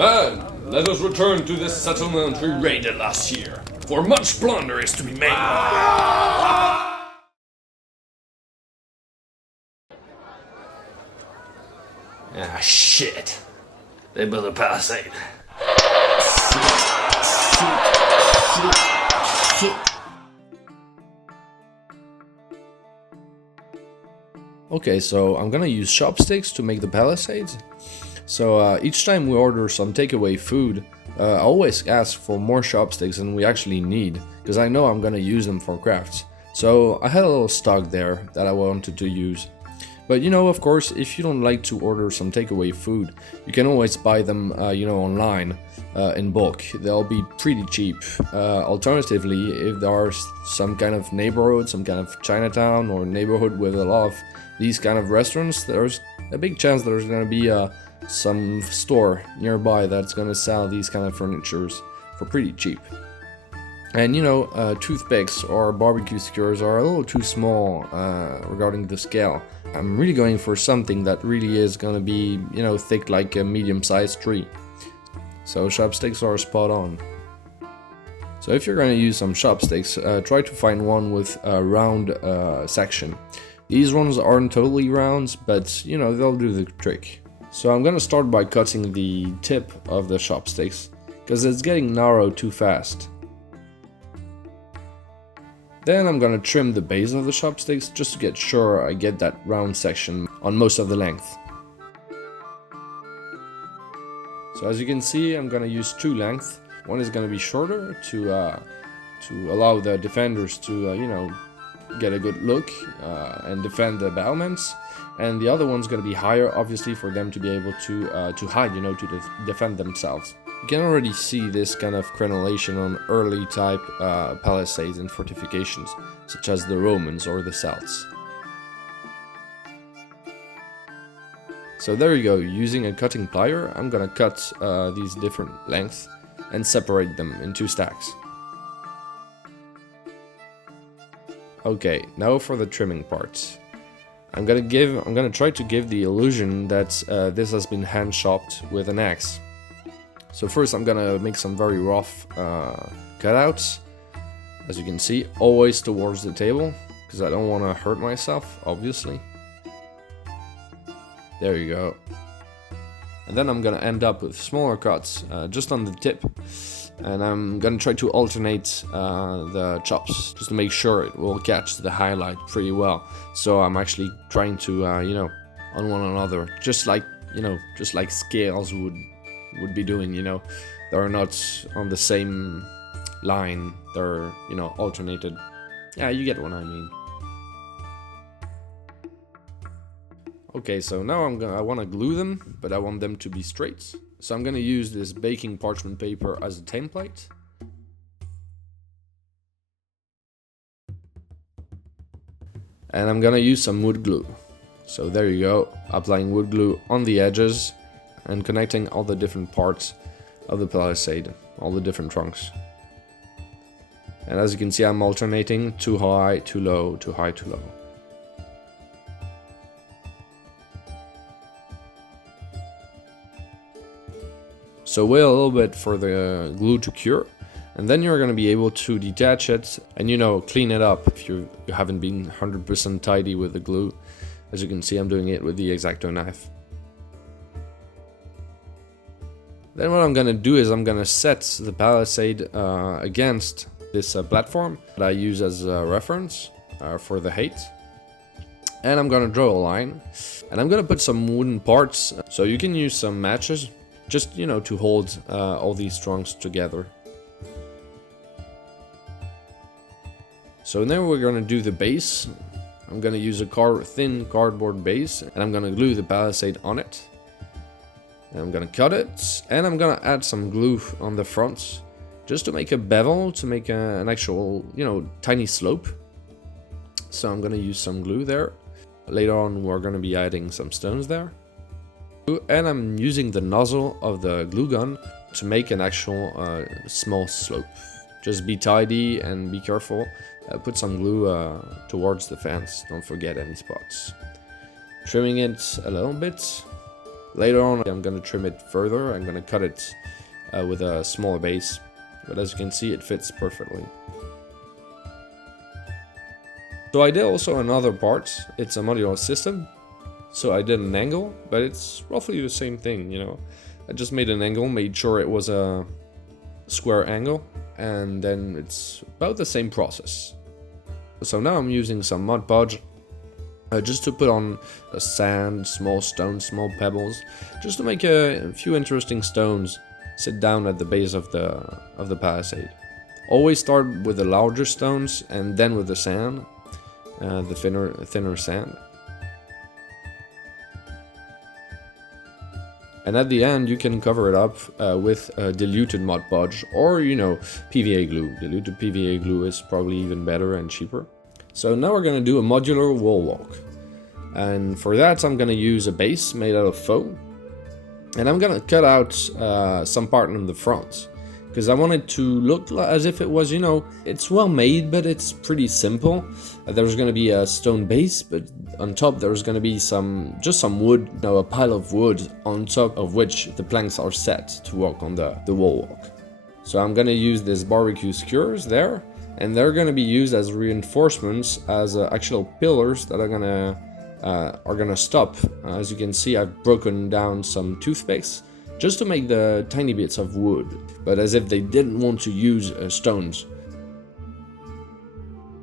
Man, let us return to this settlement we raided last year, for much plunder is to be made. Ah, shit. They built a palisade. Shit. Okay, so I'm gonna use chopsticks to make the palisades. So each time we order some takeaway food, I always ask for more chopsticks than we actually need, because I know I'm gonna use them for crafts. So I had a little stock there that I wanted to use. But you know, of course, if you don't like to order some takeaway food, you can always buy them, online in bulk. They'll be pretty cheap. Alternatively, if there are some kind of neighborhood, some kind of Chinatown or neighborhood with a lot of these kind of restaurants, there's a big chance there's gonna be some store nearby that's gonna sell these kind of furnitures for pretty cheap. And you know, toothpicks or barbecue skewers are a little too small regarding the scale. I'm really going for something that really is gonna be, you know, thick like a medium-sized tree. So chopsticks are spot on. So if you're gonna use some chopsticks, try to find one with a round section. These ones aren't totally round, but you know, they'll do the trick. So I'm gonna start by cutting the tip of the chopsticks, because it's getting narrow too fast. Then I'm gonna trim the base of the chopsticks just to get sure I get that round section on most of the length. So as you can see, I'm gonna use two lengths. One is gonna be shorter to allow the defenders to get a good look and defend the battlements, and the other one's gonna be higher, obviously, for them to be able to hide, to defend themselves. You can already see this kind of crenellation on early type palisades and fortifications, such as the Romans or the Celts. So there you go, using a cutting plier, I'm gonna cut these different lengths and separate them in two stacks. Okay, now for the trimming parts. I'm gonna try to give the illusion that this has been hand chopped with an axe. So first I'm gonna make some very rough cutouts, as you can see, always towards the table, because I don't want to hurt myself, obviously. There you go. And then I'm gonna end up with smaller cuts just on the tip, and I'm gonna try to alternate the chops just to make sure it will catch the highlight pretty well. So I'm actually trying to on one another, just like scales would be doing. They're not on the same line, they're alternated. Yeah, you get what I mean. Okay, so now I want to glue them, but I want them to be straight. So I'm gonna use this baking parchment paper as a template. And I'm gonna use some wood glue. So there you go, applying wood glue on the edges and connecting all the different parts of the palisade, all the different trunks. And as you can see, I'm alternating too high, too low, too high, too low. So wait a little bit for the glue to cure, and then you're going to be able to detach it and clean it up if you haven't been 100% tidy with the glue. As you can see, I'm doing it with the X-Acto knife. Then what I'm going to do is I'm going to set the palisade against this platform that I use as a reference for the height. And I'm going to draw a line, and I'm going to put some wooden parts, so you can use some matches just to hold all these trunks together. So now we're going to do the base. I'm going to use a thin cardboard base, and I'm going to glue the palisade on it. And I'm going to cut it, and I'm going to add some glue on the front just to make a bevel, to make an actual tiny slope. So I'm going to use some glue there. Later on we're going to be adding some stones there. And I'm using the nozzle of the glue gun to make an actual small slope. Just be tidy and be careful. Put some glue towards the fence, don't forget any spots. Trimming it a little bit. Later on I'm gonna trim it further, I'm gonna cut it with a smaller base, but as you can see it fits perfectly. So I did also another part, it's a modular system, so I did an angle, but it's roughly the same thing, you know. I just made an angle, made sure it was a square angle, and then it's about the same process. So now I'm using some Mod Podge just to put on sand, small stones, small pebbles, just to make a few interesting stones sit down at the base of the palisade. Always start with the larger stones and then with the sand, the thinner sand. And at the end you can cover it up with diluted Mod Podge or, you know, PVA glue. Diluted PVA glue is probably even better and cheaper. So now we're gonna do a modular wall walk. And for that I'm gonna use a base made out of foam. And I'm gonna cut out some part in the front, because I want it to look as if it was, you know, it's well made, but it's pretty simple. There's gonna be a stone base, but on top there's gonna be just some wood, you know, a pile of wood on top of which the planks are set to walk on the wall walk. So I'm gonna use these barbecue skewers there, and they're gonna be used as reinforcements, as actual pillars that are gonna stop. As you can see, I've broken down some toothpicks just to make the tiny bits of wood, but as if they didn't want to use stones.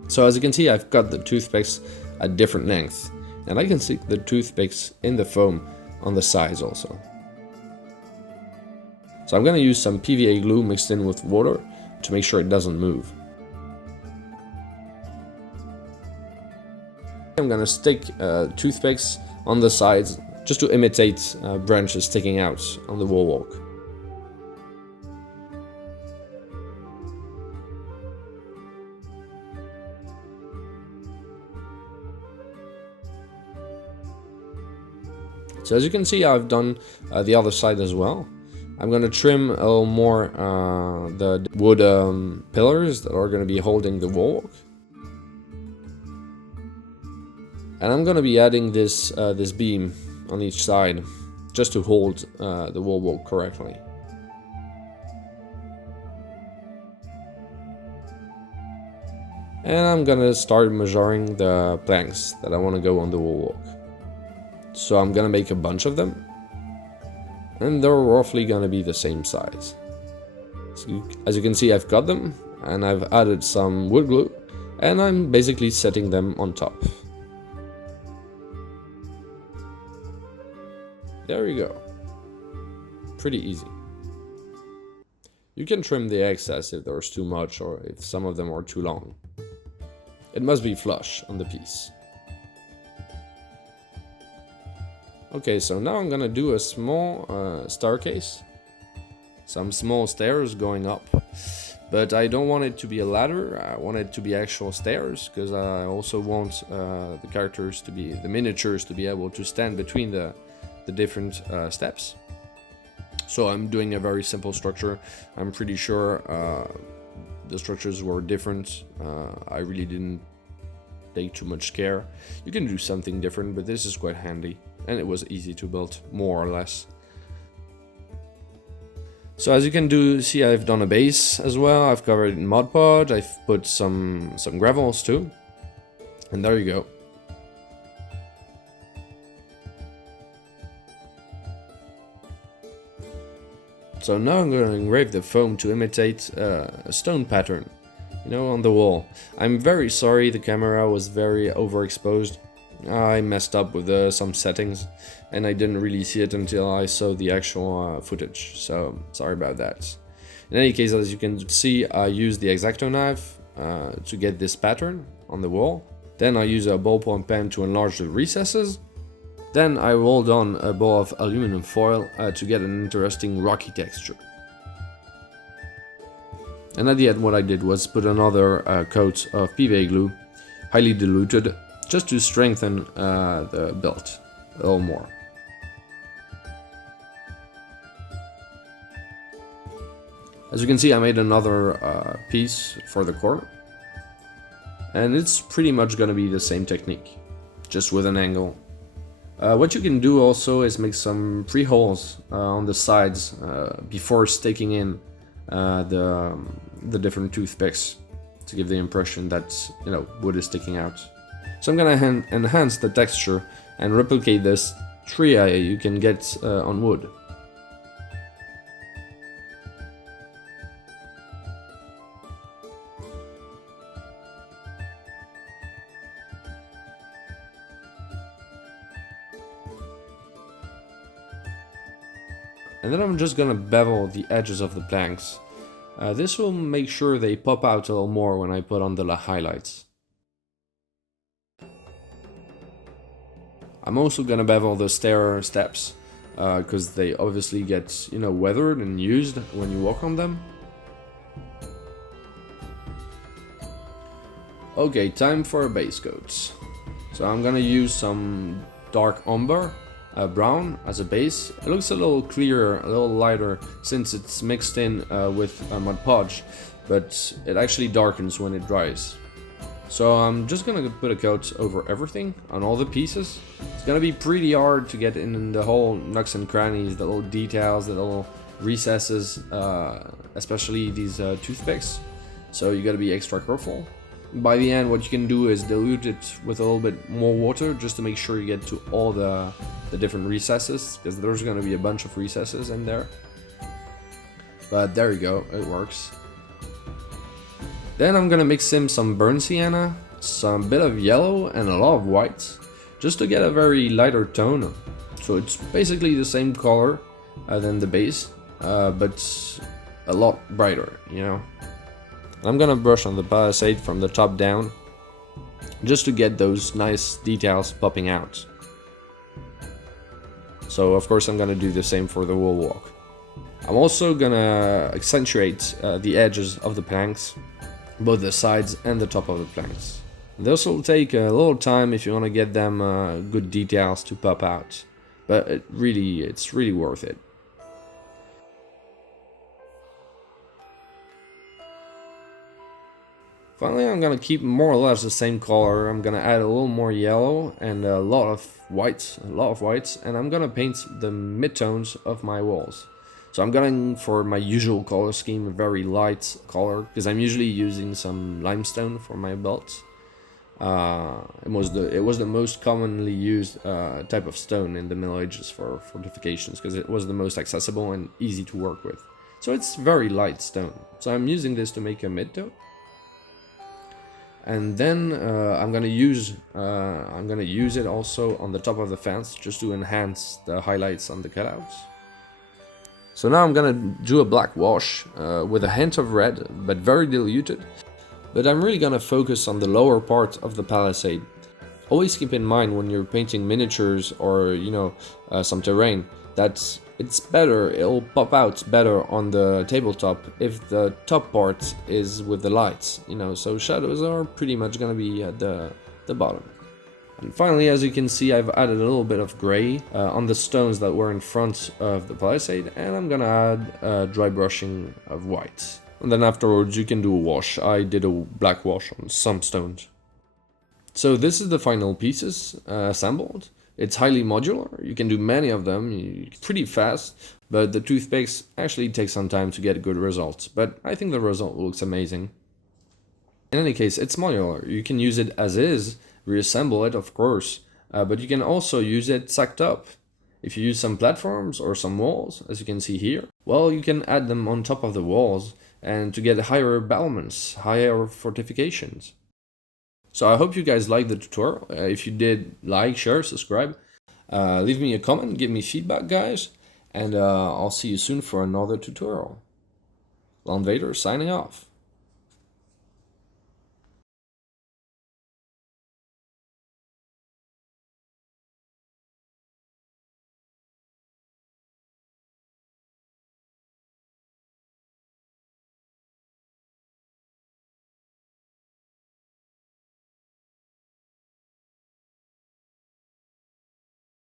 So as you can see, I've cut the toothpicks at different lengths, and I can stick the toothpicks in the foam on the sides also. So I'm gonna use some PVA glue mixed in with water to make sure it doesn't move. I'm gonna stick toothpicks on the sides just to imitate branches sticking out on the wall walk. So as you can see, I've done the other side as well. I'm gonna trim a little more the wood pillars that are gonna be holding the wall walk. And I'm gonna be adding this beam on each side just to hold the wall walk correctly. And I'm gonna start measuring the planks that I want to go on the wall walk. So I'm gonna make a bunch of them, and they're roughly gonna be the same size. So as you can see, I've got them, and I've added some wood glue, and I'm basically setting them on top. There you go. Pretty easy. You can trim the excess if there's too much or if some of them are too long. It must be flush on the piece. Okay, so now I'm gonna do a small staircase. Some small stairs going up. But I don't want it to be a ladder, I want it to be actual stairs, because I also want the characters to be, the miniatures to be able to stand between the different steps. So I'm doing a very simple structure. I'm pretty sure the structures were different. I really didn't take too much care. You can do something different, but this is quite handy, and it was easy to build, more or less. So as you can see, I've done a base as well. I've covered it in Mod Podge. I've put some gravels too, and there you go. So now I'm going to engrave the foam to imitate a stone pattern, you know, on the wall. I'm very sorry, the camera was very overexposed. I messed up with some settings, and I didn't really see it until I saw the actual footage, so sorry about that. In any case, as you can see, I used the X-Acto knife to get this pattern on the wall. Then I use a ballpoint pen to enlarge the recesses. Then I rolled on a ball of aluminum foil to get an interesting rocky texture. And at the end what I did was put another coat of PVA glue, highly diluted, just to strengthen the build a little more. As you can see, I made another piece for the corner. And it's pretty much gonna be the same technique, just with an angle. What you can do also is make some pre-holes on the sides before sticking in the different toothpicks to give the impression that, you know, wood is sticking out. So I'm gonna enhance the texture and replicate this tree you can get on wood. And then I'm just gonna bevel the edges of the planks. This will make sure they pop out a little more when I put on the highlights. I'm also gonna bevel the stair steps, because they obviously get, you know, weathered and used when you walk on them. Okay, time for base coats. So I'm gonna use some dark umber brown as a base. It looks a little clearer, a little lighter since it's mixed in with Mod Podge, but it actually darkens when it dries. So I'm just gonna put a coat over everything on all the pieces. It's gonna be pretty hard to get in the whole nooks and crannies, the little details, the little recesses, especially these toothpicks. So you gotta be extra careful. By the end, what you can do is dilute it with a little bit more water just to make sure you get to all the different recesses, because there's going to be a bunch of recesses in there. But there you go, it works. Then I'm going to mix in some burnt sienna, some bit of yellow and a lot of white, just to get a very lighter tone. So it's basically the same color than the base, but a lot brighter, you know. I'm gonna brush on the Palisade from the top down, just to get those nice details popping out. So of course I'm gonna do the same for the wall walk. I'm also gonna accentuate the edges of the planks, both the sides and the top of the planks. This will take a little time if you want to get them good details to pop out, but it's really worth it. Finally, I'm gonna keep more or less the same color. I'm gonna add a little more yellow and a lot of whites, and I'm gonna paint the midtones of my walls. So I'm going for my usual color scheme, a very light color, because I'm usually using some limestone for my belts. It was the most commonly used type of stone in the Middle Ages for fortifications, because it was the most accessible and easy to work with. So it's very light stone. So I'm using this to make a midtone. And then I'm gonna use it also on the top of the fence, just to enhance the highlights on the cutouts. So now I'm gonna do a black wash with a hint of red, but very diluted. But I'm really gonna focus on the lower part of the palisade. Always keep in mind when you're painting miniatures or, you know, some terrain, that it's better, it'll pop out better on the tabletop if the top part is with the lights, you know, so shadows are pretty much gonna be at the bottom. And finally, as you can see, I've added a little bit of gray on the stones that were in front of the palisade, and I'm gonna add dry brushing of white. And then afterwards you can do a wash. I did a black wash on some stones. So this is the final pieces assembled. It's highly modular, you can do many of them, pretty fast, but the toothpicks actually take some time to get good results, but I think the result looks amazing. In any case, it's modular, you can use it as is, reassemble it of course, but you can also use it stacked up. If you use some platforms or some walls, as you can see here, well, you can add them on top of the walls and to get higher battlements, higher fortifications. So I hope you guys liked the tutorial. If you did, like, share, subscribe. Leave me a comment, give me feedback, guys. And I'll see you soon for another tutorial. Landvaettr signing off.